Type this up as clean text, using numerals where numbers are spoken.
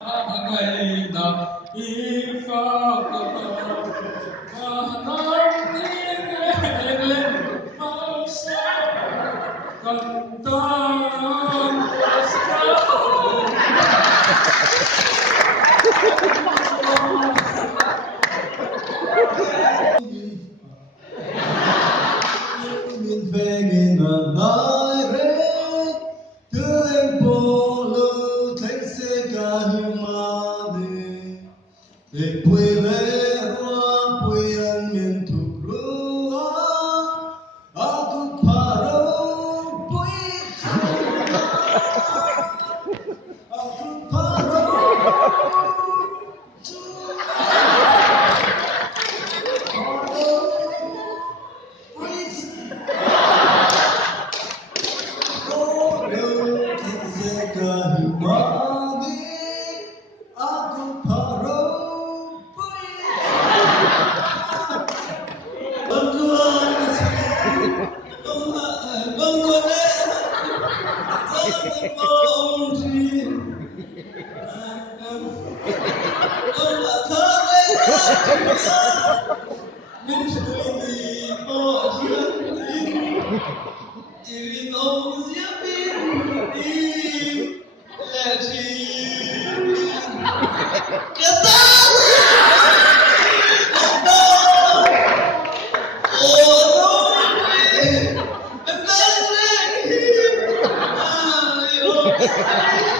ngày nào y pha và nói tiếng lên mãi sao cần tan Min về nói rét thứ em bỏ lỡ thấy sẽ cả những mà để quay về hoa quay anh miền thuộc lúa aku paro quay aku paro aku paro Oh,